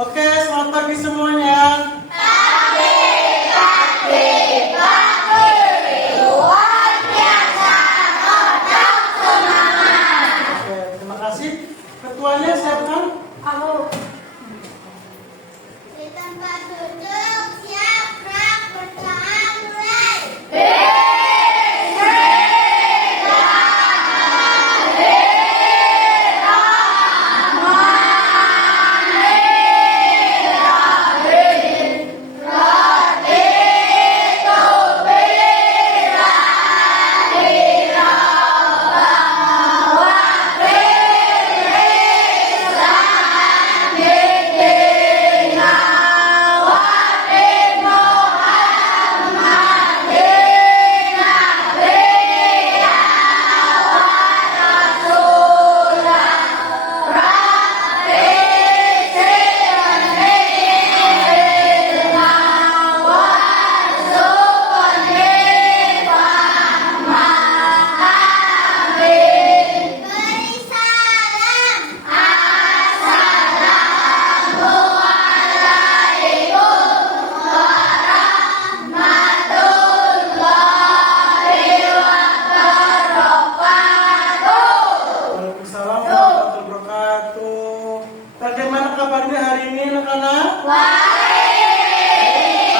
Oke, selamat pagi semuanya. Oke, terima kasih. Ketuanya siapa? Aku. Di tempat duduk siap gerak bertahan mulai. Beri salam. Waalaikumsalam warahmatullahi wabarakatuh. Bagaimana kabarnya hari ini anak-anak?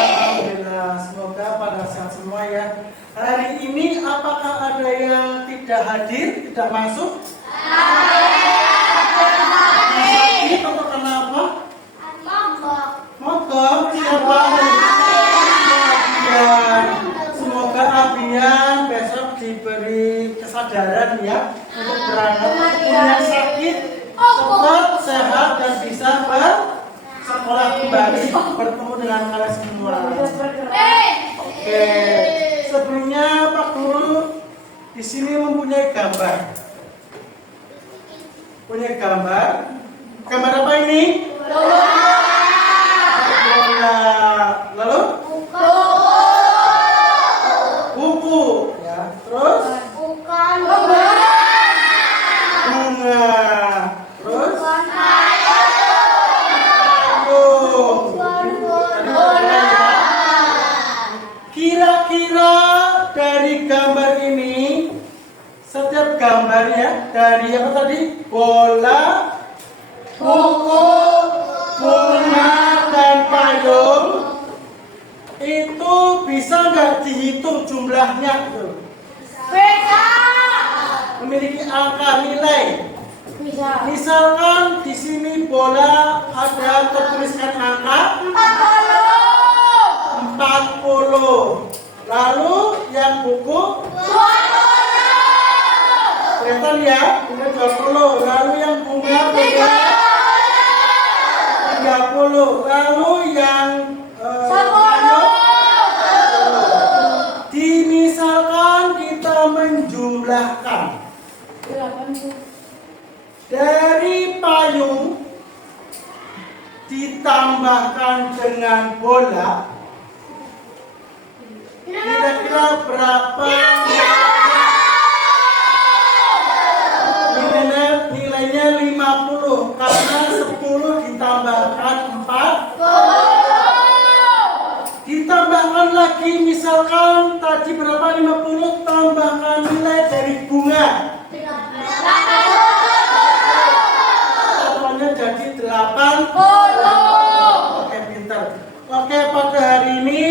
Alhamdulillah, semoga pada sehat semua ya. Hari ini apakah ada yang tidak hadir, tidak masuk? Sakit atau kenapa? Motor, siapa? Abian. Semoga Abian besok diberi kesadaran ya untuk berangkat. Yang sakit cepat sehat dan bisa bersekolah kembali bertemu dengan kalian semua. Oke, sebelumnya Pak Guru di sini mempunyai gambar. Punya gambar. Gambar apa ini? Bola. Lalu buku. Ya, terus bunga. Terus payung. Kira-kira dari gambar ini, setiap gambar ya, dari apa tadi? Bola, buku, bunga, dan payung, itu bisa nggak dihitung jumlahnya gitu? Memiliki angka nilai. Misalkan di sini bola ada tertuliskan angka 40. Lalu yang buku kelihatan ya, bunga 20. Lalu yang bunga 30. Lalu yang dimisalkan kita menjumlahkan dari payung ditambahkan dengan bola, kira-kira berapa nilainya 50 karena 10 ditambahkan 4 ditambahkan lagi, misalkan tadi berapa, 50 tambahkan nilai dari bunga, satuannya jadi 80. Oke, pintar. Oke, pada hari ini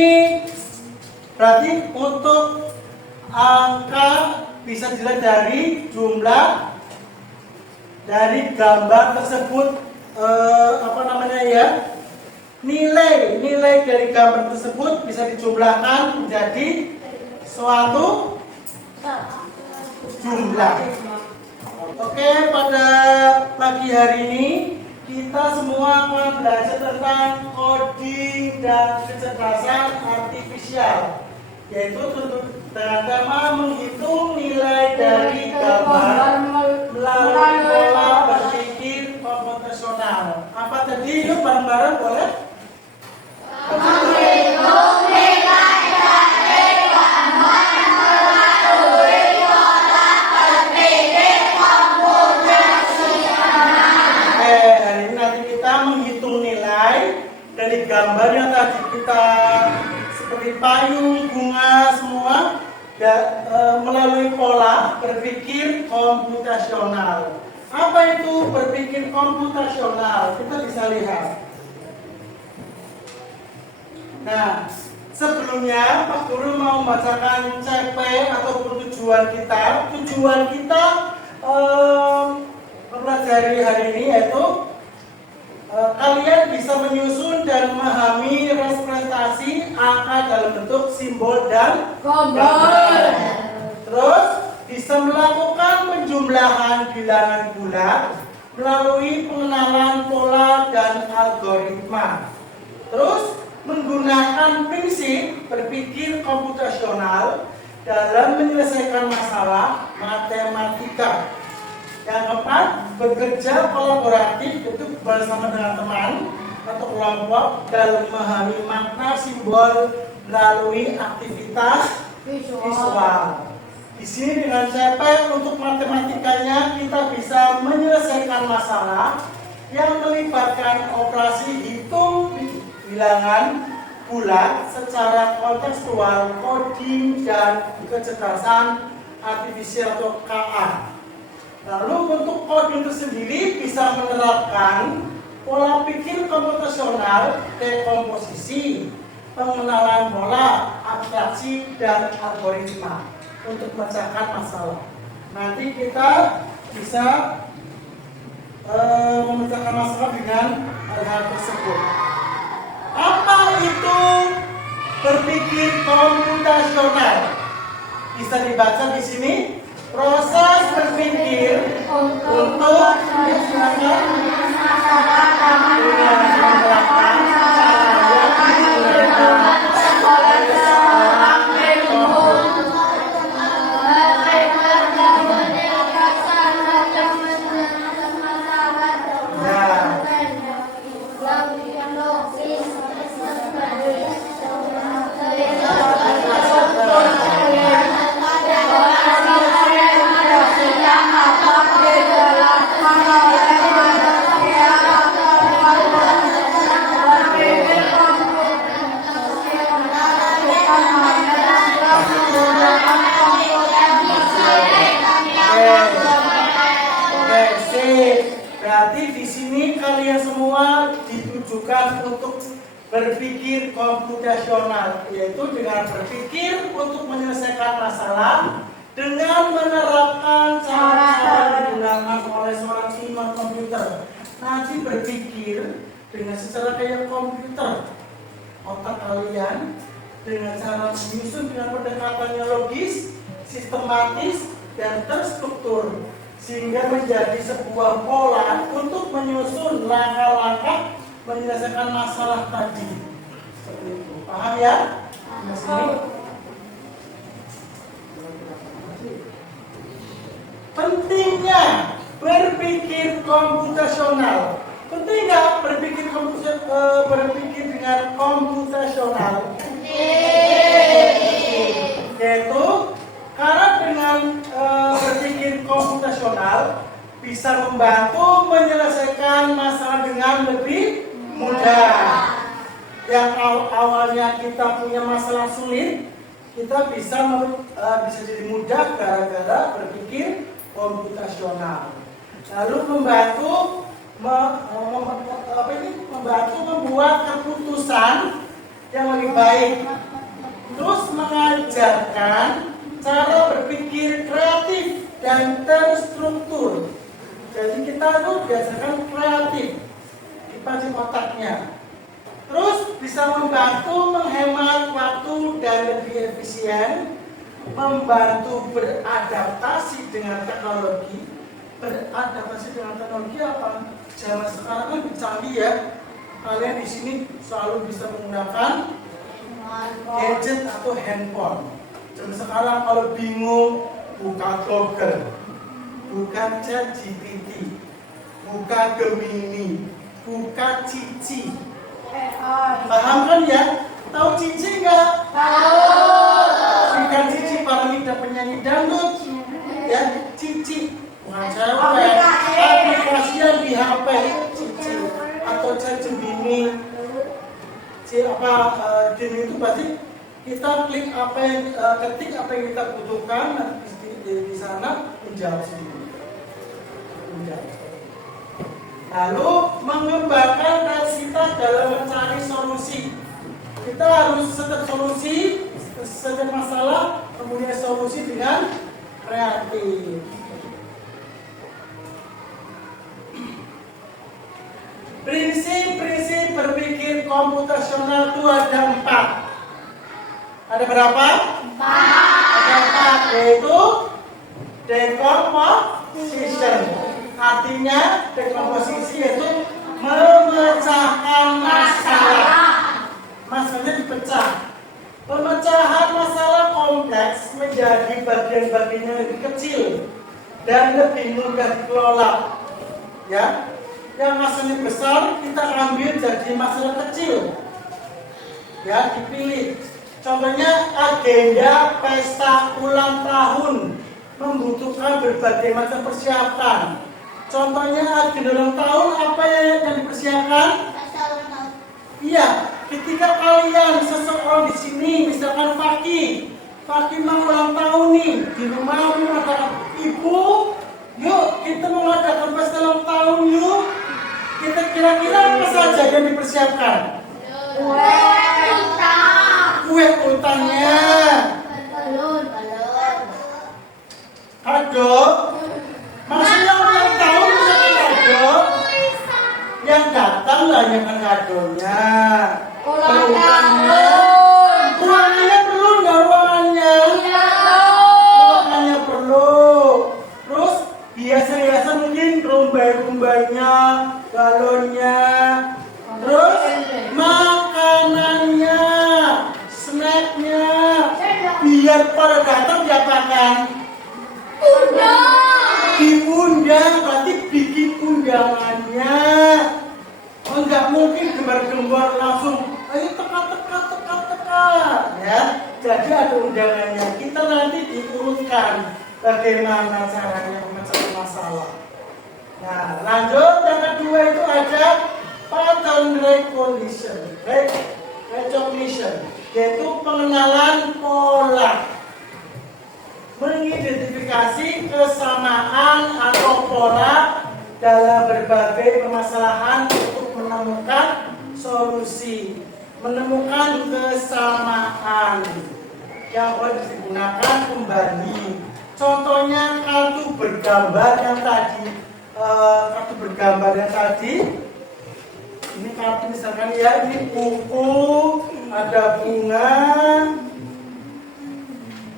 berarti untuk angka bisa dilihat dari jumlah dari gambar tersebut, nilai dari gambar tersebut bisa dijumlahkan menjadi suatu jumlah. Oke, pada pagi hari ini kita semua akan belajar tentang coding dan kecerdasan artifisial, yaitu dengan tema menghitung nilai dari gambar melalui pola berpikir komputasional. Apa tadi? Yuk bareng-bareng boleh? Hari ini nanti kita menghitung nilai dari gambarnya tadi kita seperti payung, bunga semua melalui pola berpikir komputasional. Apa itu berpikir komputasional? Kita bisa lihat. Nah, sebelumnya Pak Guru mau membacakan CP ataupun tujuan kita. Tujuan kita mempelajari hari ini yaitu kalian bisa menyusun dan memahami representasi angka dalam bentuk simbol dan gambar. Terus bisa melakukan penjumlahan bilangan bulat melalui pengenalan pola dan algoritma. Terus menggunakan prinsip berpikir komputasional dalam menyelesaikan masalah matematika. Yang keempat, bekerja kolaboratif itu bersama dengan teman atau kelompok dalam memahami makna simbol melalui aktivitas visual. Di sini dengan CP untuk matematikanya kita bisa menyelesaikan masalah yang melibatkan operasi hitung bilangan bulat secara kontekstual, coding dan kecerdasan artifisial atau KA. Lalu untuk coding itu sendiri bisa menerapkan pola pikir komputasional, dekomposisi, pengenalan pola, abstraksi, dan algoritma untuk memecahkan masalah. Nanti kita bisa memecahkan masalah dengan hal-hal tersebut. Apa itu berpikir komputasional? Bisa dibaca di sini. Proses berpikir untuk menyelesaikan untuk berpikir komputasional, yaitu dengan berpikir untuk menyelesaikan masalah dengan menerapkan cara-cara digunakan oleh seorang ilmuwan komputer. Nanti berpikir dengan secara kayak komputer, otak kalian dengan cara menyusun dengan pendekatannya logis, sistematis, dan terstruktur sehingga menjadi sebuah pola untuk menyusun langkah-langkah menyelesaikan masalah tadi. Seperti itu. Paham ya? Pentingnya berpikir komputasional. Penting nggak berpikir dengan komputasional? Yaitu karena dengan berpikir komputasional bisa membantu menyelesaikan masalah dengan lebih mudah. Yang awalnya kita punya masalah sulit, kita bisa jadi mudah gara-gara berpikir komputasional. Lalu membantu membuat keputusan yang lebih baik. Terus mengajarkan cara berpikir kreatif dan terstruktur. Jadi kita tuh biasakan kreatif di pancing otaknya. Terus bisa membantu menghemat waktu dan lebih efisien, membantu beradaptasi dengan teknologi. Beradaptasi dengan teknologi apa? Zaman sekarang kan canggih ya. Kalian di sini selalu bisa menggunakan gadget atau handphone. Zaman sekarang kalau bingung, buka Google, buka ChatGPT, buka Gemini, buka Cici. Paham kan ya? Tahu Cici nggak? Tahu. Bukan Cici Paramida penyanyi dangdut, ya Cici. Bukan cewek. Aplikasi yang di HP Cici atau ChatGPT. dim itu berarti kita klik apa yang ketik apa yang kita butuhkan, di sana menjawab sendiri. Lalu mengembangkan kreativitas dalam mencari solusi. Kita harus setiap masalah mempunyai solusi dengan kreatif. Prinsip-prinsip berpikir komputasional itu ada 4. Ada berapa? 4. Ada 4, yaitu decomposition. Artinya decomposisi yaitu memecahkan masalah. Masalahnya dipecah. Pemecahan masalah kompleks menjadi bagian-bagian yang lebih kecil dan lebih mudah dikelola. Ya, yang masalahnya besar kita ambil jadi masalah kecil. Ya, dipilih. Contohnya agenda pesta ulang tahun membutuhkan berbagai macam persiapan. Contohnya agenda ulang tahun apa yang dipersiapkan? Iya, ketika kalian seseorang di sini, misalkan Faki mau ulang tahun nih di rumah, mengatakan ibu, yuk kita mau mengadakan pesta ulang tahun yuk. Kita kira-kira apa saja yang dipersiapkan? Kue utangnya, kado, maksudnya ulang tahun misalkan kado, yang datang lah yang kadonya. Ruangannya perlu nggak ruangannya? Ruangannya perlu. Terus biasa mungkin rumbai-rumbainya, balonnya, terus makanannya, snacknya, biar pada datang diapakan? Diundang, berarti bikin undangannya. Enggak mungkin gembar-gembar langsung, ayo teka, ya. Jadi ada undangannya. Kita nanti diurutkan bagaimana caranya memecahkan masalah. Nah, lanjut yang kedua itu ada pattern recognition, yaitu pengenalan pola. Mengidentifikasi kesamaan atau pola dalam berbagai permasalahan untuk menemukan solusi, menemukan kesamaan yang boleh digunakan kembali. Contohnya kartu bergambar yang tadi, ini kartu misalkan ya, ini buku, ada bunga,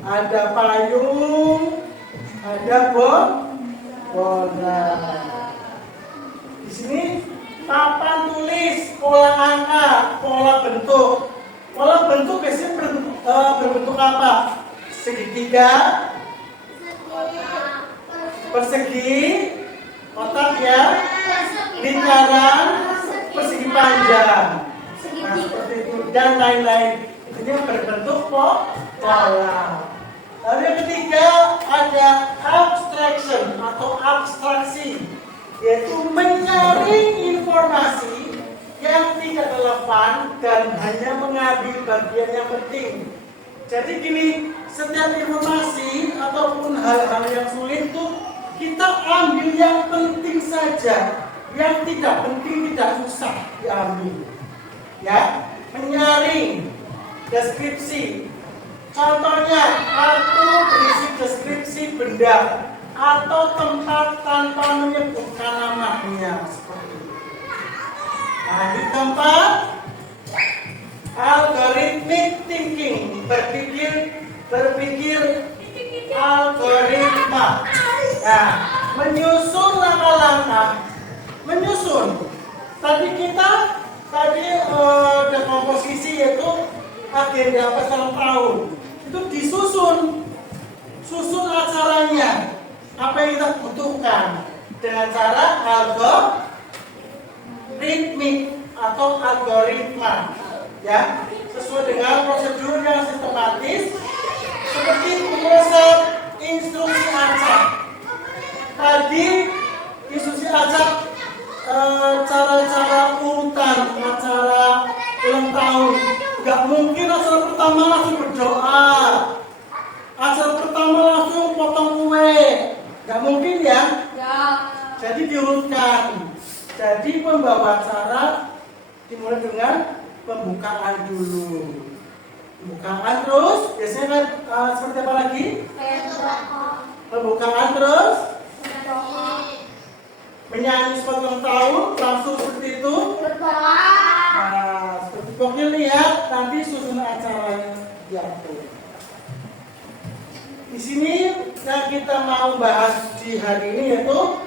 ada payung, ada bola. Di sini papan tulis, pola angka, pola bentuk. Pola bentuk biasanya berbentuk apa? Segitiga, persegi, kotak ya, lingkaran, persegi panjang. Nah, seperti itu dan lain-lain. Ini berbentuk pola. Lalu yang ketiga ada abstraction atau abstraksi, yaitu menyaring informasi yang tidak relevan dan hanya mengambil bagian yang penting. Jadi gini, setiap informasi ataupun hal-hal yang sulit itu kita ambil yang penting saja, yang tidak penting tidak usah diambil. Ya, menyaring. Deskripsi. Contohnya, kartu berisi deskripsi benda atau tempat tanpa menyebutkan namanya. Seperti itu. Nah, di tempat algorithmic thinking, berpikir algoritma. Nah, menyusun langkah-langkah. Tadi ada komposisi yaitu agenda pesta ulang tahun. Itu disusun acaranya, apa yang kita butuhkan dengan cara algoritmik atau algoritma, ya, sesuai dengan prosedur yang sistematis seperti proses instruksi acak. Tadi instruksi acak cara-cara urutan acara ulang tahun diurutkan. Jadi pembawa acara dimulai dengan pembukaan dulu. Pembukaan terus, biasanya kan seperti apa lagi? Pembukaan terus, menyanyi sepotong tahun, langsung seperti itu. Nah, seperti pokoknya lihat nanti susunan acaranya diatur. Di sini yang kita mau bahas di hari ini yaitu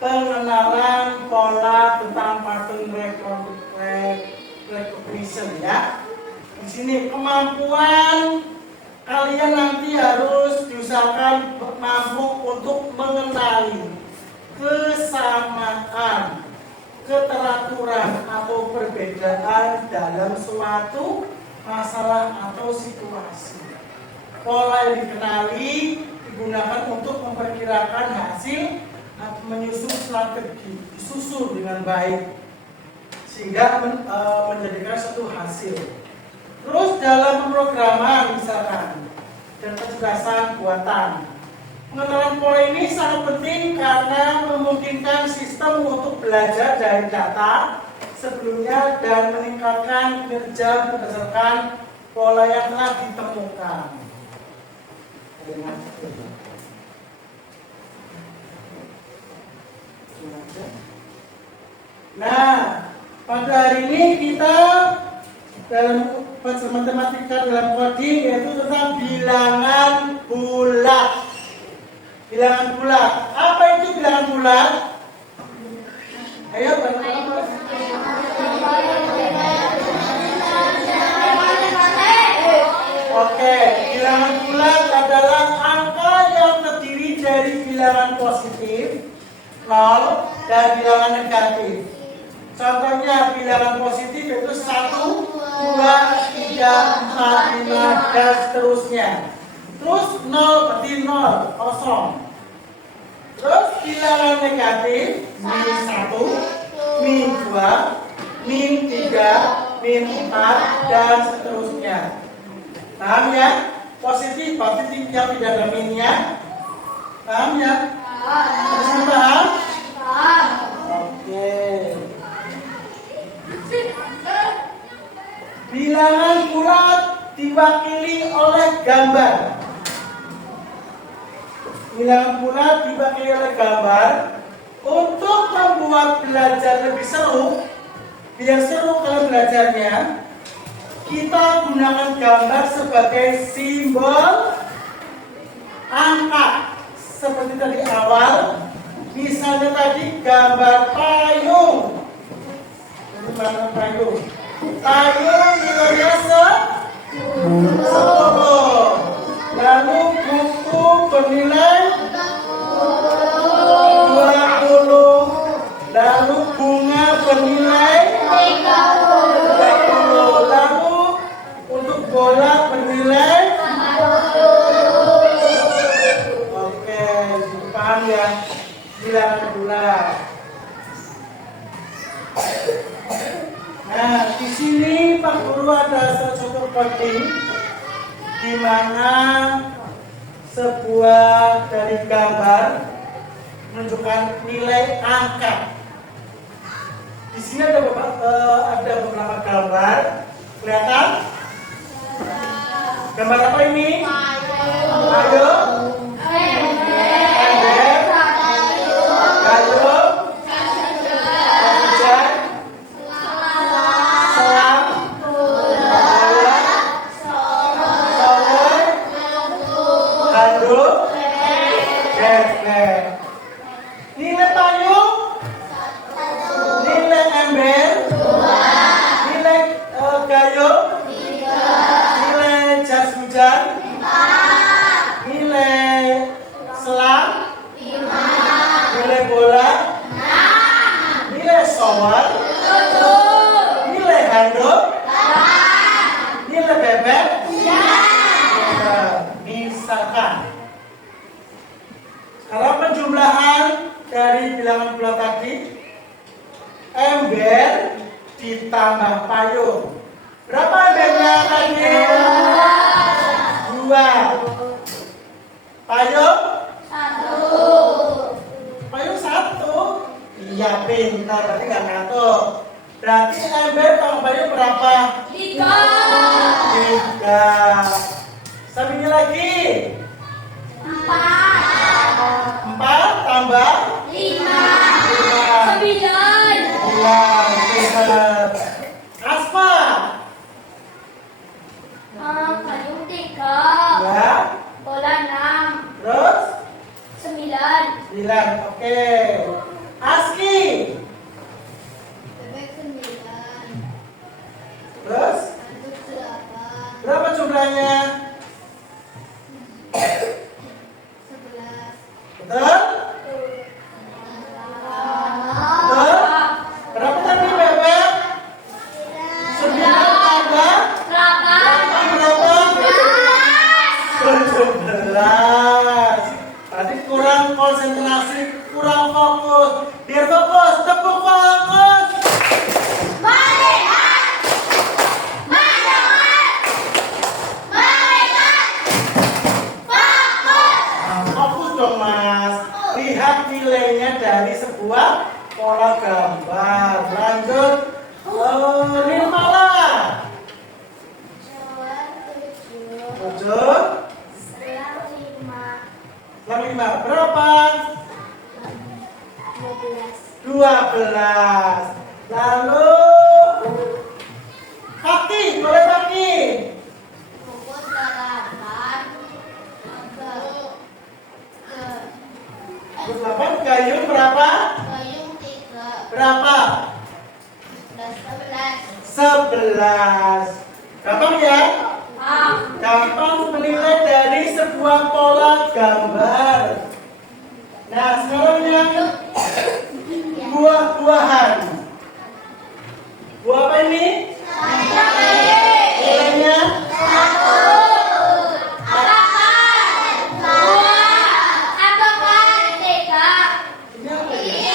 pengenalan pola tentang pattern recognition ya. Di sini kemampuan kalian nanti harus diusahakan mampu untuk mengenali kesamaan, keteraturan atau perbedaan dalam suatu masalah atau situasi. Pola yang dikenali digunakan untuk memperkirakan hasil atau menyusun strategi, disusun dengan baik sehingga menjadikan suatu hasil. Terus dalam pemrograman misalkan dan penjelasan buatan, pengenalan pola ini sangat penting karena memungkinkan sistem untuk belajar dari data sebelumnya dan meningkatkan kinerja berdasarkan pola yang telah ditemukan. Nah, pada hari ini kita dalam pelajaran matematika dalam coding yaitu tentang bilangan bulat. Bilangan bulat. Apa itu bilangan bulat? Ayo bareng-bareng. Oke, bilangan bulat adalah angka yang terdiri dari bilangan positif 0 dan bilangan negatif. Contohnya bilangan positif yaitu 1, 2, 3, 4, 5 dan seterusnya. Terus 0 berarti 0, kosong. Terus bilangan negatif min 1, min 2, min 3, min 4 dan seterusnya. Paham ya? Positif yang tidak ada minnya. Paham ya? Paham? Oke. Bilangan bulat diwakili oleh gambar. Bilangan bulat diwakili oleh gambar. Untuk membuat belajar lebih seru, biar seru kalau belajarnya, kita gunakan gambar sebagai simbol angka. Seperti tadi awal, misalnya tadi gambar payung. Ini mana payung? Payung nilainya 10. Lalu buku bernilai 20. Lalu bunga bernilai 30. Lalu untuk bola bernilai 50. Oke, paham ya? Bilangan bulat. Nah, di sini Pak Guru ada satu coding di mana sebuah dari gambar menunjukkan nilai angka. Di sini ada beberapa gambar. Kelihatan? Gambar apa ini? Ayo. Nilai payung, nilai ember, nilai gayung, nilai jas hujan, nilai selang, nilai bola, nilai shower, nilai handuk, nilai bebek. Misalkan kalau penjumlahan dari bilangan bulat tadi, ember ditambah payung. Berapa embernya tadi? 2. Payung? 1. Payung 1. Iya, pintar. Berarti nggak ngantuk. Berarti ember tambahnya berapa? 3. Sambil lagi. 4 tambah 5 9. Asma. Payung 3 Ya. bola 6 Terus 9 9. Oke. Aski. bebek 9 Terus handuk 8 berapa jumlahnya? 11 Betul? Betul? Berapa tadi bebek? 9 tambah 17. Tadi kurang konsentrasi, kurang fokus. Biar fokus, tepuk fokus. Fokus dong mas. Lihat nilainya dari sebuah pola gambar. Lanjut. Nirmala. 7. 5. Berapa? 12. Lalu Paki, boleh Paki. 8 gayung berapa? Berapa? 11. Gampang ya? Gampang menilai dari sebuah pola gambar. Nah, sekarang yang buah-buahan. Buah apa ini? Nilainya? Ini apa ya? Ini ya? Ini apa ya?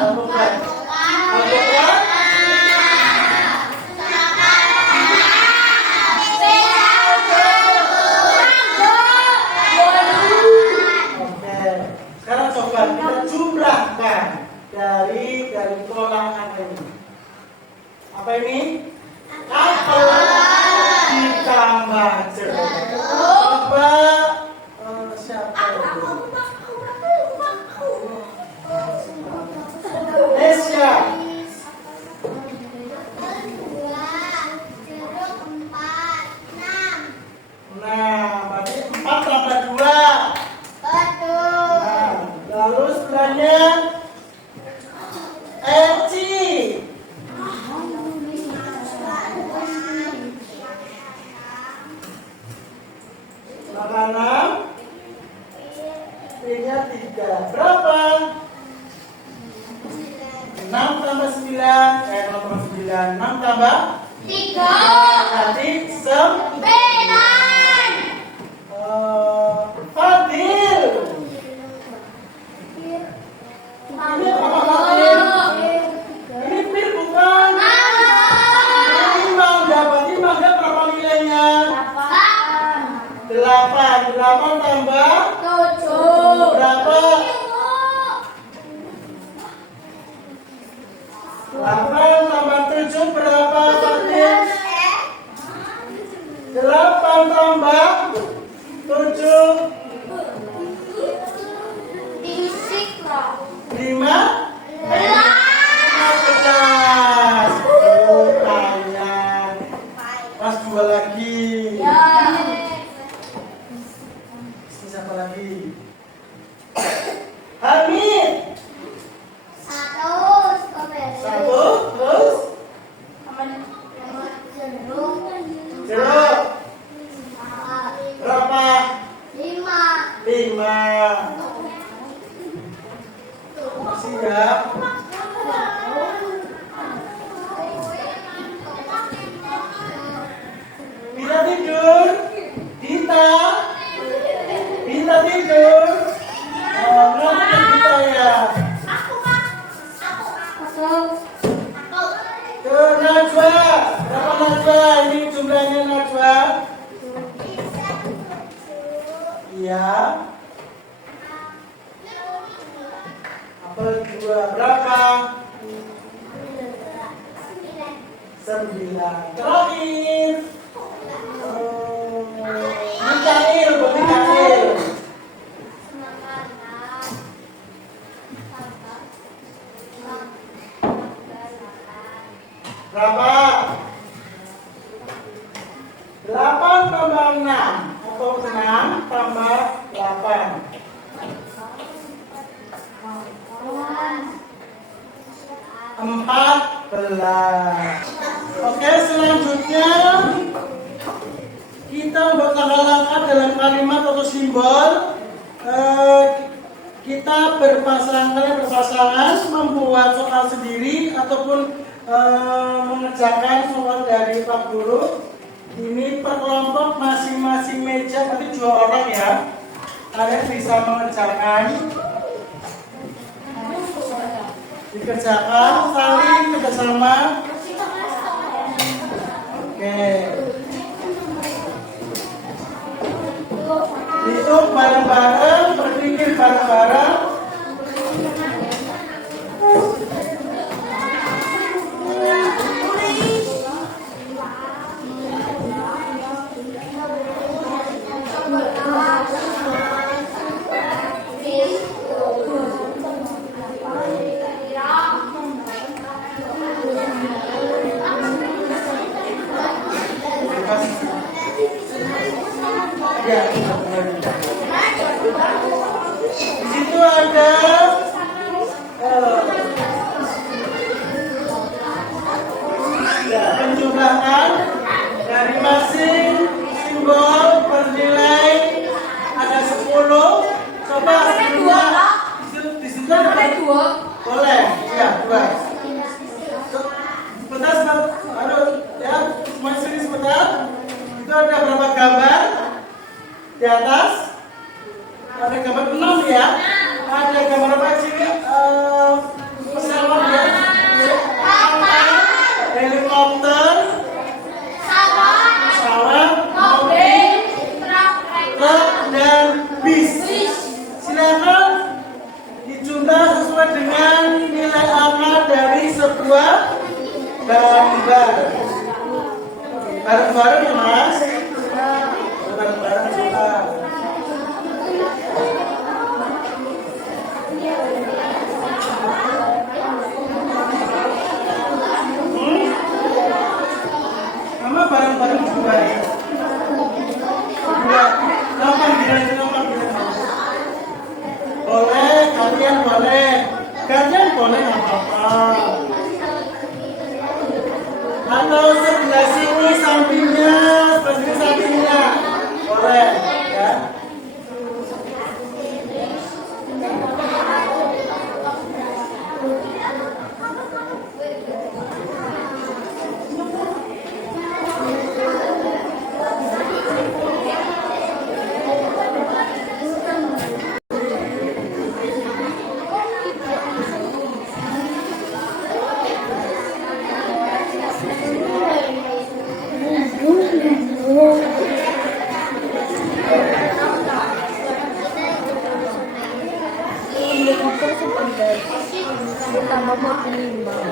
Alpukat. Oke. Sekarang coba kita jumlahkan dari polangan ini. Apa ini? Apel ditambah jeruk. Coba siapa itu? Nesya. Nah, berarti 4 tambah 2. Nah, lalu setelahnya Eci. Makanan P-nya 3. Berapa? 6 tambah 9. 6 tambah 3 Nanti Fadil. Ini apa Fadil? Ini pir bukan? Ini mangga. Berarti mangga berapa nilainya? 8. 8 tambah berapa? 8 tambah 7 berapa Fadil? 8 tambah 7 5 15. Oh, kaya. Pas 2 lagi. Ini siapa lagi? Hamid. 1. Terus jeruk berapa? 5. Siap. Bisa tidur. jumlahnya Najwa? Bisa 7. Iya. Apel 2 berapa? 9. Terakhir. Mikail, Bu Mikail. Berapa? 8 tambah 6 atau 6 tambah 8. 14. Oke, selanjutnya kita buat langkah-langkah dalam kalimat atau simbol. Kita berpasangan membuat soal sendiri ataupun mengerjakan soal dari Pak Guru. Ini per kelompok masing-masing meja, berarti 2 orang ya. Kalian bisa mengerjakan, dikerjakan saling kerjasama. Oke. Hitung bareng-bareng, berpikir bareng-bareng. Ya, di situ ada penjumlahan dari masing simbol bernilai ada 10. Coba sebelumnya di situ ada boleh, ya 2. Sebentar, aduh, ya, semua sini sebentar. Itu ada berapa gambar? Di atas ada gambar 6 ya. Ada gambar apa sih? Pesawat ya. Helikopter, pesawat, mobil, truk dan bis. Silakan dijumlah sesuai dengan nilai angka dari sebuah gambar. Bareng-bareng ya Mas. Bareng-bareng coba. Mama bareng-bareng juga ya. Gampang gila. Boleh, kalian boleh. Kalian boleh nggak apa-apa. Atau sebelah sini sampingnya, sebelah sini sampingnya. Boleh, ya. Tambah mau penimbang.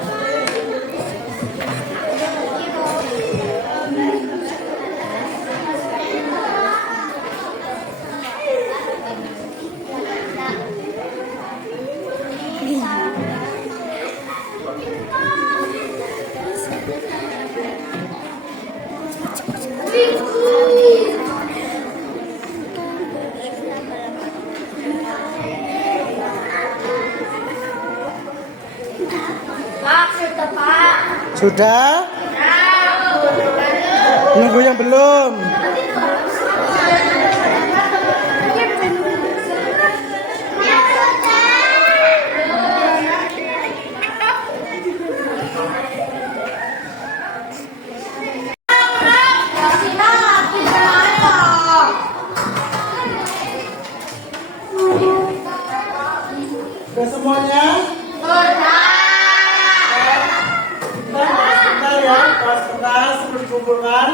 Sudah? Nunggu yang belum? Sudah semuanya? Sebentar ya, sebentar sebelum dikumpulkan.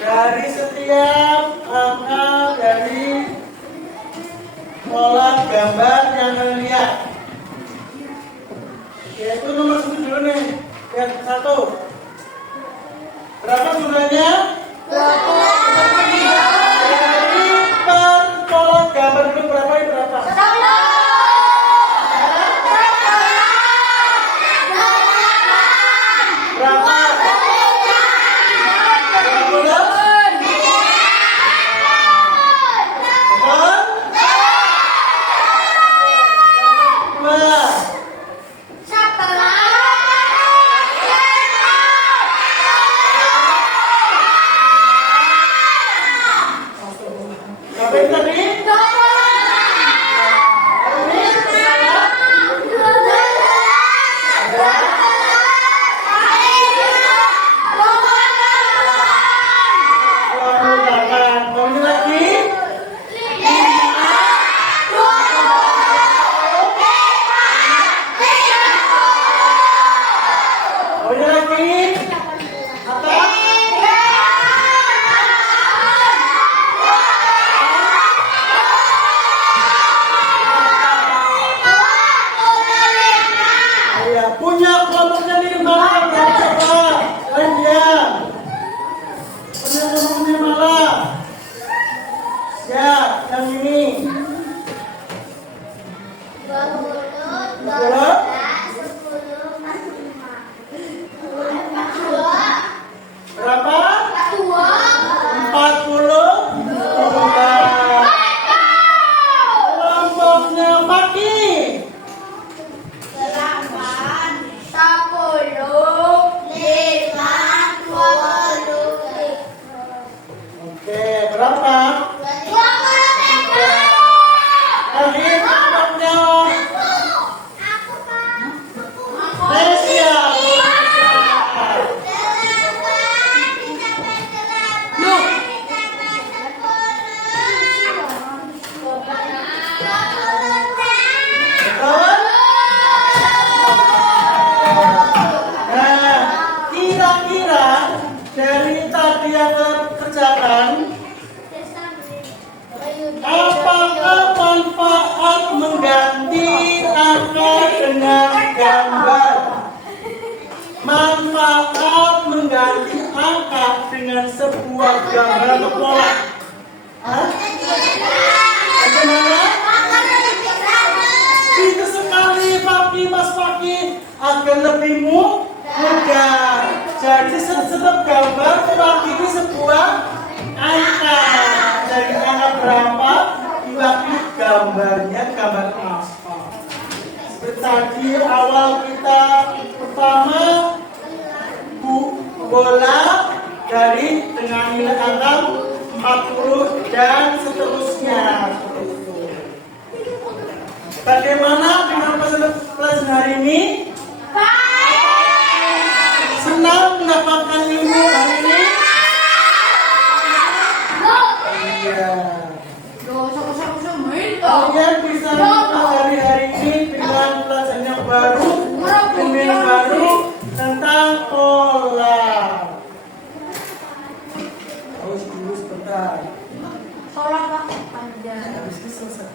dari setiap angka dari pola gambar yang dilihat, yaitu nomor 1 dulu nih, yang 1. Berapa jumlahnya? Dari per pola gambar itu berapa? Berapa? Punya kelompoknya di mana? Coba kalian punya kelompoknya malah. Ya, yang ini. 20. Berapa? 42. Kelompoknya Paki. 8, 10, 5, 20. Oke, berapa? 23. Lagi kelompoknya Malaysia. Betul? Nah, kira-kira dari tadi yang kerjakan, apakah manfaat mengganti angka dengan gambar? Manfaat mengganti angka dengan sebuah gambar atau pola? Hah? Bagaimana? Itu sekali Paki, Mas Paki, agar lebih mudah. Jadi setiap gambar Paki ini sebuah angka. Dari angka berapa? Paki gambarnya gambar aspal. Seperti tadi awal kita pertama bola dari dengan nilai angka 40 dan seterusnya. Bagaimana dengan pelajaran hari ini? Senang mendapatkan ilmu hari ini? Iya. Kalian bisa mempelajari hari ini dengan pelajaran yang baru, ilmu yang baru tentang pola. Harus dulu sebentar. Habis itu selesai.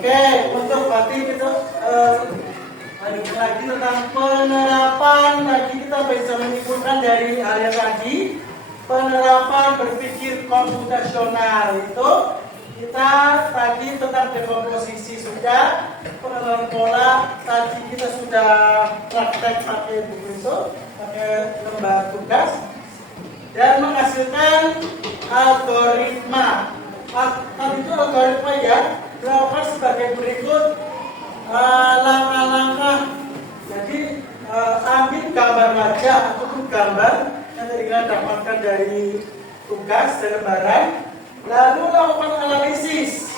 Oke, untuk berarti kita lanjut lagi tentang penerapan. Tadi kita bisa menyimpulkan dari hal yang tadi, penerapan berpikir komputasional itu kita tadi tentang dekomposisi sudah, pengenalan pola tadi kita sudah praktek pakai buku itu, pakai lembar tugas dan menghasilkan algoritma. Tadi itu algoritma ya, dilakukan sebagai berikut langkah-langkah. Jadi ambil gambar wajah ataupun gambar yang tadi kita dapatkan dari tugas dan lembaran, lalu lakukan analisis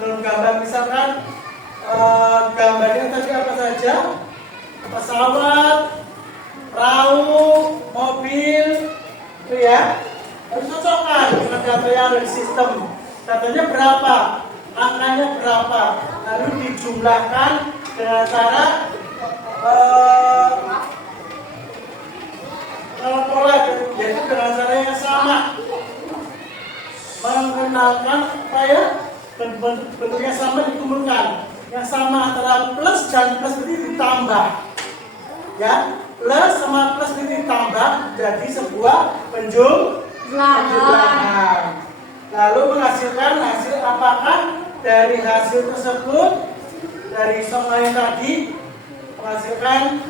dalam gambar. Misalkan gambarnya tadi apa saja? Pesawat, perahu, mobil. mengambil itu ya, harus cocokkan dengan data yang ada di sistem. Datanya berapa, angkanya berapa, lalu dijumlahkan dengan cara pola, yaitu dengan cara yang sama, menggunakan supaya bentuknya sama dikumpulkan. Yang sama antara plus dan plus ini ditambah, ya, plus sama plus ini ditambah jadi sebuah penjumlahan. Lalu menghasilkan hasil, apakah dari hasil tersebut dari soal yang tadi menghasilkan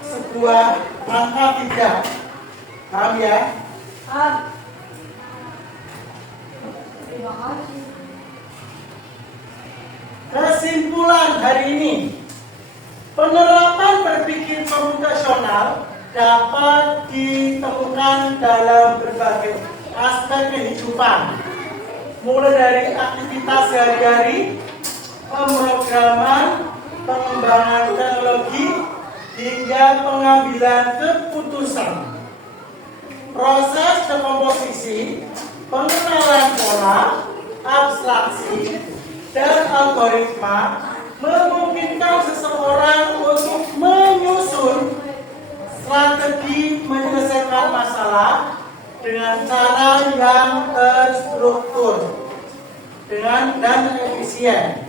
sebuah angka tidak. Paham ya? Terima kasih. Kesimpulan hari ini, penerapan berpikir komputasional dapat ditemukan dalam berbagai aspek kehidupan, mulai dari aktivitas sehari-hari, pemrograman, pengembangan teknologi, hingga pengambilan keputusan. Proses dekomposisi, pengenalan pola, abstraksi, dan algoritma memungkinkan seseorang untuk menyusun strategi menyelesaikan masalah dengan cara yang terstruktur dan efisien.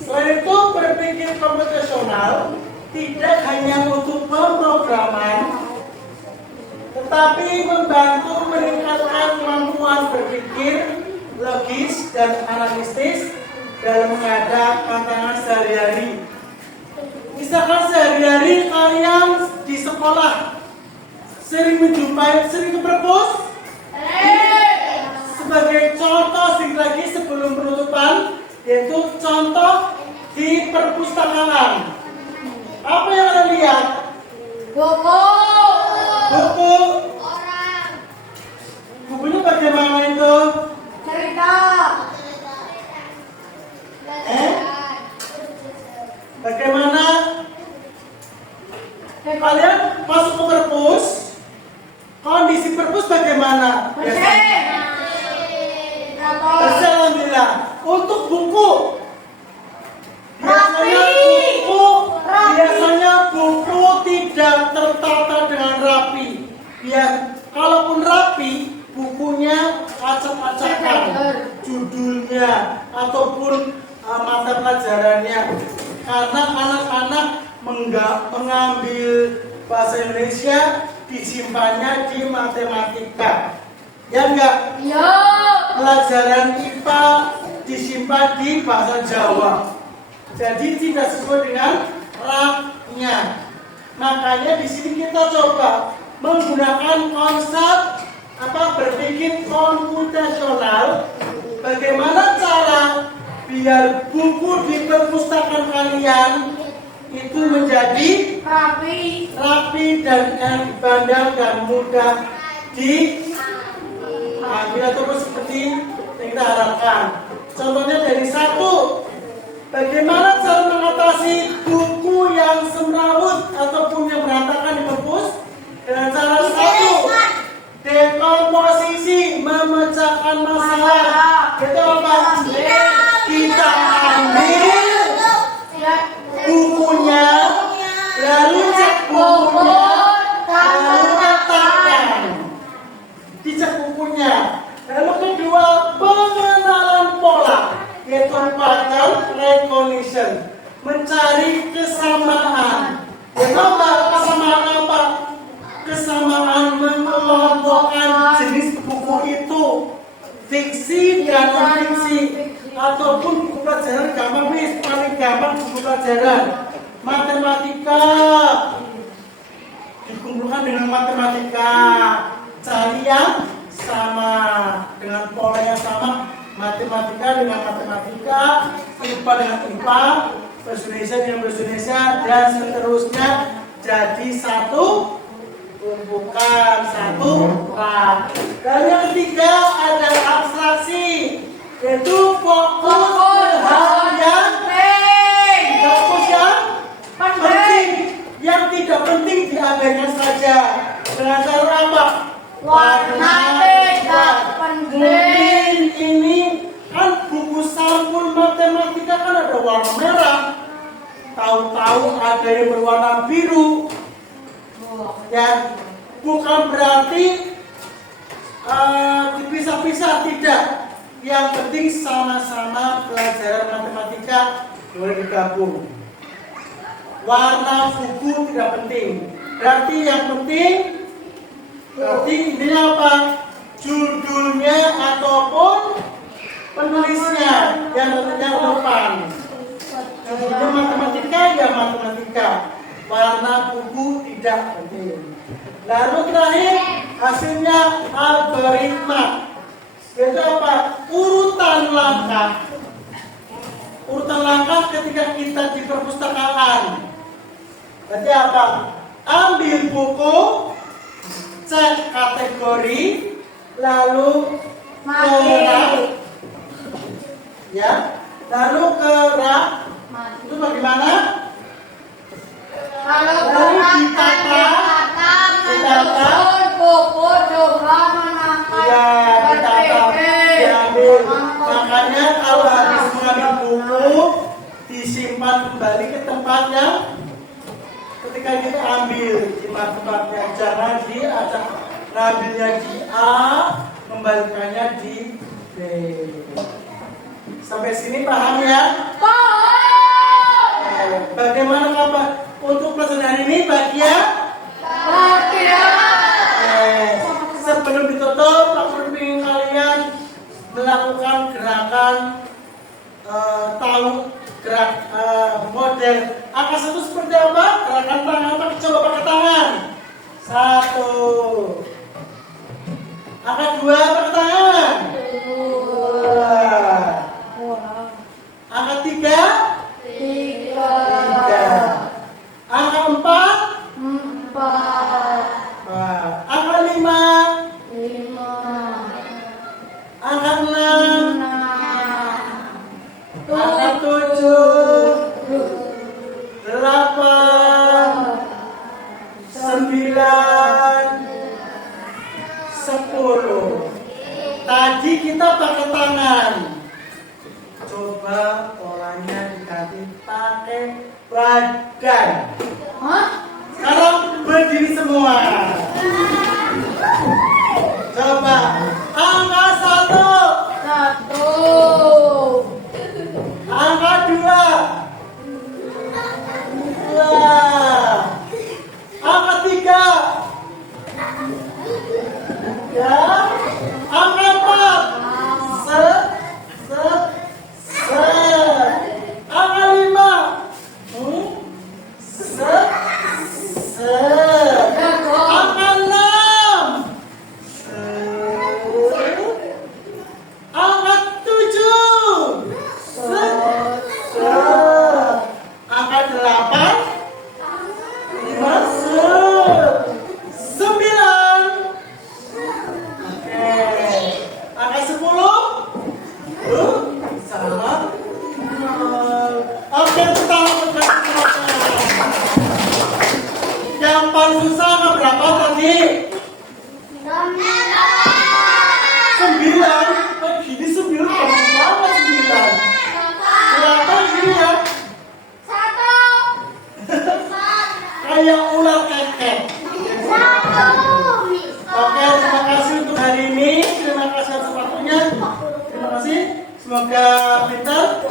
Selain itu, berpikir komputasional tidak hanya untuk pemrograman, tetapi membantu meningkatkan kemampuan berpikir logis dan analitis dalam menghadapi tantangan sehari-hari. Misalkan sehari-hari kalian di sekolah sering ke perpus. Sebagai contoh sedikit lagi sebelum penutupan, yaitu contoh di perpustakaan. Apa yang Anda lihat? Buku. Buku. Orang. Bukunya bagaimana itu? Cerita. Bagaimana? Kalian masuk ke perpus, kondisi perpus bagaimana? Bersih, alhamdulillah. Untuk buku, biasanya buku tidak tertata dengan rapi. Kalaupun rapi, bukunya acak-acakan, judulnya ataupun mata pelajarannya, karena anak-anak mengambil bahasa Indonesia disimpannya di matematika, ya enggak? Iya. Pelajaran IPA disimpan di bahasa Jawa, jadi tidak sesuai dengan raknya. Makanya di sini kita coba menggunakan konsep berpikir komputasional. Bagaimana cara biar buku di perpustakaan kalian itu menjadi rapi dan dipandang dan mudah diambil ataupun seperti yang kita harapkan. Contohnya dari satu, bagaimana cara mengatasi buku yang semrawut ataupun yang berantakan di perpus dengan cara satu, dekomposisi, memecahkan masalah. Itu apa? Kita ambil bukunya, lalu cek bukunya, lalu katakan, dicek bukunya. Lalu kedua, pengenalan pola, yaitu pattern recognition, mencari kesamaan. Kenapa kesamaan apa? Kesamaan mengelompokkan jenis buku itu, fiksi dan non-fiksi, ataupun buku pelajaran gampang, paling gampang buku pelajaran matematika dikumpulkan dengan matematika, cari yang sama dengan pola yang sama, matematika dengan matematika, IPA dengan IPA, bahasa Indonesia dengan bahasa Indonesia, dan seterusnya. Jadi satu tumpukan, satu rak. Dan yang ketiga ada abstraksi, yaitu fokus ke hal yang penting, yang tidak penting diabaikan saja. Dengan cara apa? Warna tidak penting. Mungkin ini kan buku sampul matematika kan ada warna merah. Tahu-tahu ada yang berwarna biru. Ya, bukan berarti dipisah-pisah, tidak. Yang penting sama-sama pelajaran matematika boleh digabung. Warna buku tidak penting. Berarti yang penting ini apa? Judulnya ataupun penulisnya yang depan. Judulnya matematika ya matematika. Warna buku tidak penting. Lalu terakhir hasilnya algoritma. Itu apa? Urutan langkah. Urutan langkah ketika kita di perpustakaan. Berarti apa? Ambil buku, cek kategori, lalu kerak, ya, lalu kerak. Itu bagaimana? Kalau Lalu berangkat ditata, buku juga menangkap ya, ditata, diambil. Makanya kalau habis mengambil buku, disimpan kembali ke tempatnya. Ketika kita ambil di tempatnya, jangan diacak, ngambilnya di A, kembalikannya di B. Sampai sini paham ya? Bagaimana kabar untuk pelajaran hari ini bagian? Sebelum ditutup, aku ingin kalian melakukan gerakan tahu gerak model angka 1 seperti apa? Gerakan tangan, coba pakai tangan. 1. Angka 2 pakai tangan. 2. Angka 3. 3. Angka 4. 4. Angka 5. 5. Angka 6. Angka 7. 8. 9. 10. Tadi kita pakai tangan. Coba polanya diganti pakai badan. Sekarang berdiri semua. Coba angka 1. Angka 2. 2. Angka 3. Ya. Angka 4. Angka 5. Angka 6. Angka 7. Angka 8. 9. Oke. Angka 10. Sama. Oke, kita yang paling susah angka berapa tadi? 9. Gini 9 bagus banget 9. Berapa gini ya? Kayak ular kekek. Oke, terima kasih untuk hari ini. Terima kasih atas waktunya. Terima kasih. Semoga pintar.